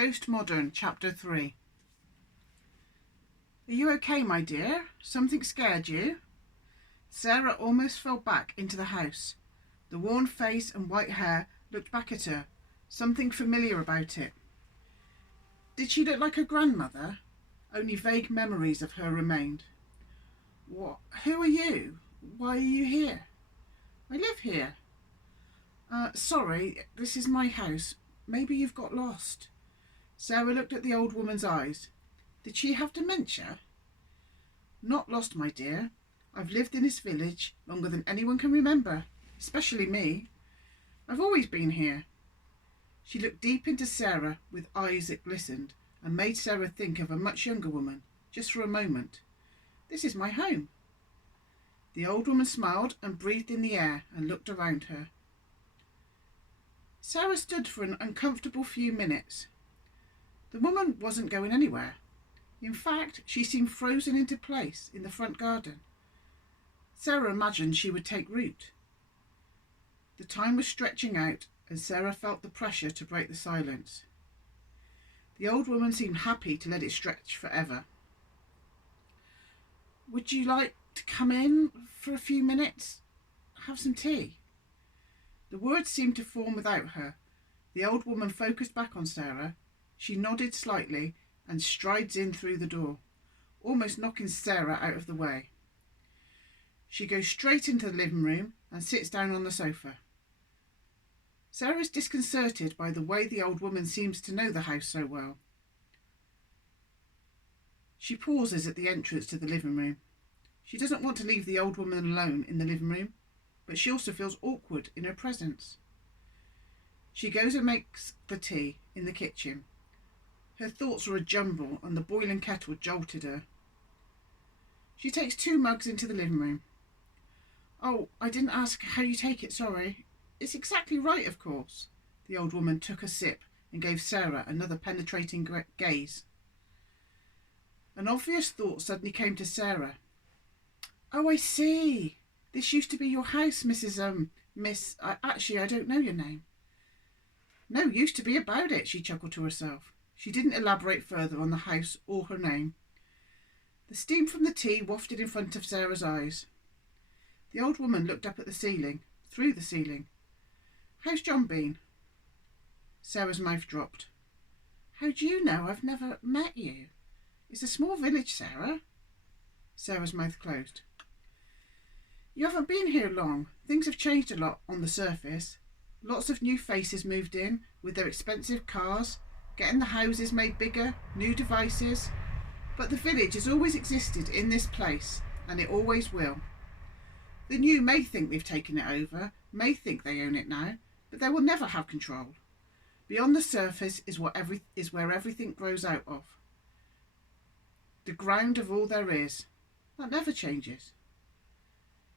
Ghost Modern, Chapter 3. Are you okay, my dear? Something scared you? Sarah almost fell back into the house. The worn face and white hair looked back at her, something familiar about it. Did she look like her grandmother? Only vague memories of her remained. What? Who are you? Why are you here? I live here. Sorry, this is my house. Maybe you've got lost. Sarah looked at the old woman's eyes. Did she have dementia? Not lost, my dear. I've lived in this village longer than anyone can remember, especially me. I've always been here. She looked deep into Sarah with eyes that glistened and made Sarah think of a much younger woman, just for a moment. This is my home. The old woman smiled and breathed in the air and looked around her. Sarah stood for an uncomfortable few minutes. The woman wasn't going anywhere. In fact, she seemed frozen into place in the front garden. Sarah imagined she would take root. The time was stretching out, and Sarah felt the pressure to break the silence. The old woman seemed happy to let it stretch forever. Would you like to come in for a few minutes? Have some tea? The words seemed to form without her. The old woman focused back on Sarah. She nodded slightly and strides in through the door, almost knocking Sarah out of the way. She goes straight into the living room and sits down on the sofa. Sarah is disconcerted by the way the old woman seems to know the house so well. She pauses at the entrance to the living room. She doesn't want to leave the old woman alone in the living room, but she also feels awkward in her presence. She goes and makes the tea in the kitchen. Her thoughts were a jumble and the boiling kettle jolted her. She takes 2 mugs into the living room. Oh, I didn't ask how you take it, sorry. It's exactly right, of course. The old woman took a sip and gave Sarah another penetrating gaze. An obvious thought suddenly came to Sarah. Oh, I see. This used to be your house, Miss... Actually, I don't know your name. No use to be about it, she chuckled to herself. She didn't elaborate further on the house or her name. The steam from the tea wafted in front of Sarah's eyes. The old woman looked up at the ceiling, through the ceiling. How's John been? Sarah's mouth dropped. How do you know I've never met you? It's a small village, Sarah. Sarah's mouth closed. You haven't been here long. Things have changed a lot on the surface. Lots of new faces moved in with their expensive cars, getting the houses made bigger, new devices. But the village has always existed in this place, and it always will. The new may think they've taken it over, may think they own it now, but they will never have control. Beyond the surface is where everything grows out of. The ground of all there is. That never changes.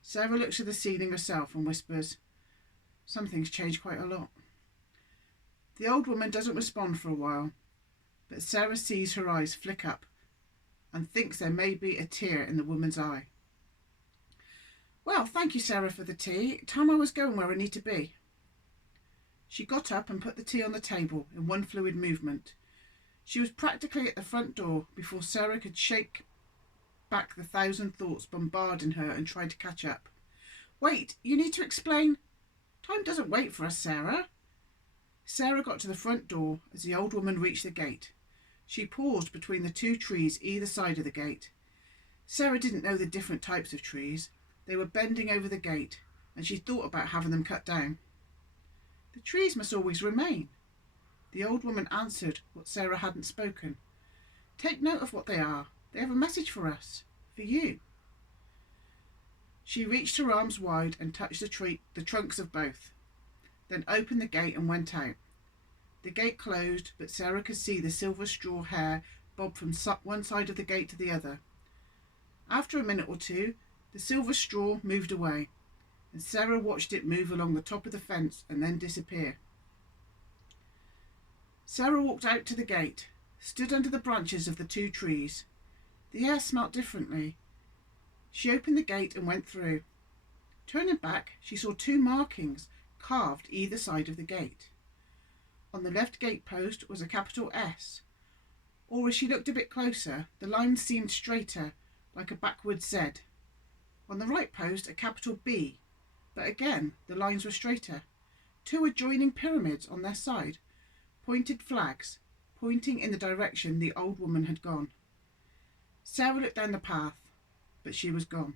Sarah looks at the ceiling herself and whispers, Something's changed quite a lot. The old woman doesn't respond for a while, but Sarah sees her eyes flick up and thinks there may be a tear in the woman's eye. Well, thank you, Sarah, for the tea. Time I was going where I need to be. She got up and put the tea on the table in one fluid movement. She was practically at the front door before Sarah could shake back the 1,000 thoughts bombarding her and try to catch up. Wait, you need to explain. Time doesn't wait for us, Sarah. Sarah got to the front door as the old woman reached the gate. She paused between the 2 trees either side of the gate. Sarah didn't know the different types of trees. They were bending over the gate, and she thought about having them cut down. The trees must always remain. The old woman answered what Sarah hadn't spoken. Take note of what they are. They have a message for us, for you. She reached her arms wide and touched the trunks of both, then opened the gate and went out. The gate closed, but Sarah could see the silver straw hair bob from one side of the gate to the other. After a minute or two, the silver straw moved away, and Sarah watched it move along the top of the fence and then disappear. Sarah walked out to the gate, stood under the branches of the 2 trees. The air smelt differently. She opened the gate and went through. Turning back, she saw 2 markings carved either side of the gate. On the left gate post was a capital S, or as she looked a bit closer, the lines seemed straighter, like a backward Z. On the right post, a capital B, but again the lines were straighter. Two adjoining pyramids on their side, pointed flags, pointing in the direction the old woman had gone. Sarah looked down the path, but she was gone.